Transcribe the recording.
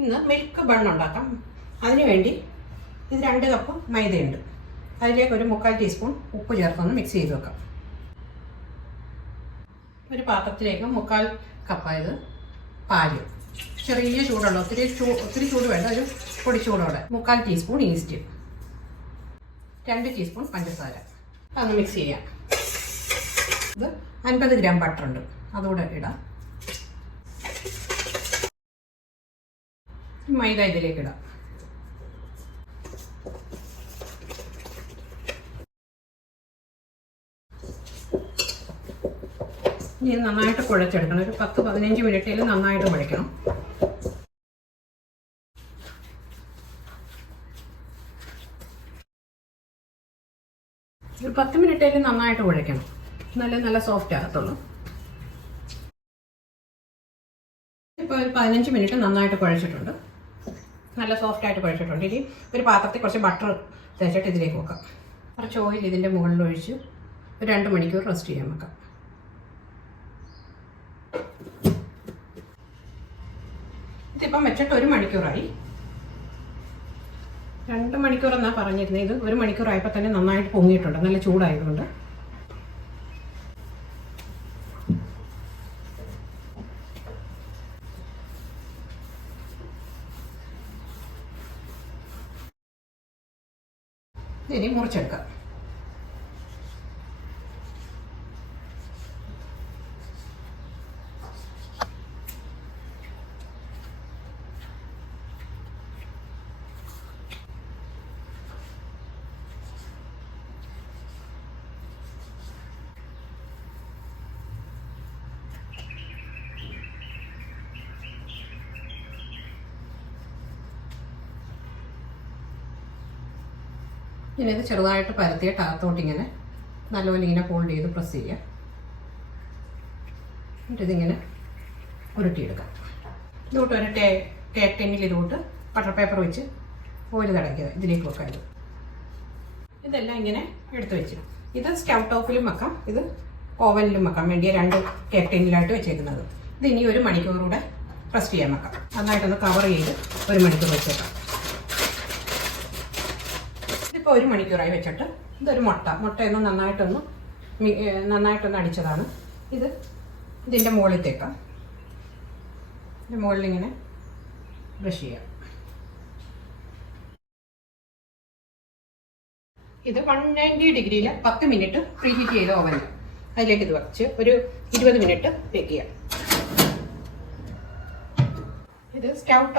ഇന്ന് milk bun ഉണ്ടാക്കാം. അതിനുവേണ്ടി ഇത് 2 കപ്പ് മൈദയുണ്ട്. അതിലേക്ക് ഒരു 3/4 ടീസ്പൂൺ ഉപ്പ് ചേർത്തൊന്ന് മിക്സ് ചെയ്ത് വെക്കാം. ഒരു പാത്രത്തിലേക്ക് 3/4 കപ്പായത് പാല്, ചെറിയ ചൂടുള്ള, ഒത്തിരി ചൂട് വേണ്ട, ഒരു പൊടി ചൂടോടെ. 3/4 ടീസ്പൂൺ ഈസ്റ്റ്, 2 ടീസ്പൂൺ പഞ്ചസാര. അതൊന്ന് മിക്സ് ചെയ്യാം. ഇത് 50 ഗ്രാം ബട്ടർ ഉണ്ട്, അതുകൂടെ ഇടാം. മൈദ ഇതിലേക്ക് ഇടാം. ഇനി നന്നായിട്ട് കുഴച്ചെടുക്കണം. ഒരു 10-15 മിനിറ്റിൽ നന്നായിട്ട് കുഴയ്ക്കണം. ഒരു 10 മിനിറ്റിൽ നന്നായിട്ട് കുഴയ്ക്കണം. നല്ല സോഫ്റ്റ് ആകത്തുള്ളൂ. ഇപ്പോൾ ഒരു 15 മിനിറ്റ് നന്നായിട്ട് കുഴച്ചിട്ടുണ്ട്. നല്ല സോഫ്റ്റായിട്ട് കുഴച്ചിട്ടുണ്ട്. ഇനി ഒരു പാത്രത്തിൽ കുറച്ച് ബട്ടർ തേച്ചിട്ട് ഇതിലേക്ക് വെക്കാം. കുറച്ച് ഓയിൽ ഇതിൻ്റെ മുകളിൽ ഒഴിച്ച് ഒരു 2 മണിക്കൂർ റെസ്റ്റ് ചെയ്യാൻ വെക്കാം. ഇതിപ്പം വെച്ചിട്ട് 1 മണിക്കൂറായി. 2 മണിക്കൂർ എന്നാണ് പറഞ്ഞിരുന്നത്. ഇത് 1 മണിക്കൂറായപ്പോൾ തന്നെ നന്നായിട്ട് പൊങ്ങിയിട്ടുണ്ട്, നല്ല ചൂടായതുകൊണ്ട്. ഇനി മുറിച്ചെടുക്കാം. ഇനി ഇത് ചെറുതായിട്ട് പരത്തിയിട്ട് അകത്തോട്ട് ഇങ്ങനെ നല്ലപോലെ ഇങ്ങനെ ഫോൾഡ് ചെയ്ത് പ്രസ് ചെയ്യുക. എന്നിട്ട് ഇതിങ്ങനെ ഉരുട്ടിയെടുക്കാം. ഇതോട്ട് ഒരു കേക്ക് ടിന്നിൽ ഇതോട്ട് ബട്ടർ പേപ്പർ വെച്ച് ഓയിൽ തടയ്ക്കുക. ഇതിലേക്ക് വെക്കാം. ഇതെല്ലാം ഇങ്ങനെ എടുത്ത് വെച്ചു. ഇത് സ്റ്റൗ ടോപ്പിലും വെക്കാം, ഇത് ഓവനിലും വെക്കാം വേണ്ടിയ 2 കേക്ക് ടിന്നിലായിട്ട് വെച്ചേക്കുന്നത്. ഇത് ഇനി 1 മണിക്കൂർ കൂടെ റെസ്റ്റ് ചെയ്യാൻ വെക്കാം. നന്നായിട്ടൊന്ന് കവർ ചെയ്ത് 1 മണിക്കൂർ വെച്ചേക്കാം. ഇപ്പോൾ 1 മണിക്കൂറായി വെച്ചിട്ട് ഇതൊരു മുട്ടയൊന്ന് നന്നായിട്ടൊന്ന് അടിച്ചതാണ്. ഇതിൻ്റെ മുകളിലത്തേക്കാം. ഇതിൻ്റെ മുകളിലിങ്ങനെ ബ്രഷ് ചെയ്യാം. ഇത് 190 ഡിഗ്രിയിൽ 10 മിനിറ്റ് പ്രീ ഹീറ്റ് ചെയ്ത ഓവനിൽ അതിലേക്ക് ഇത് വെച്ച് ഒരു 20 മിനിറ്റ് ബേക്ക് ചെയ്യാം. ഇത് സ്റ്റൗ ടോപ്പ്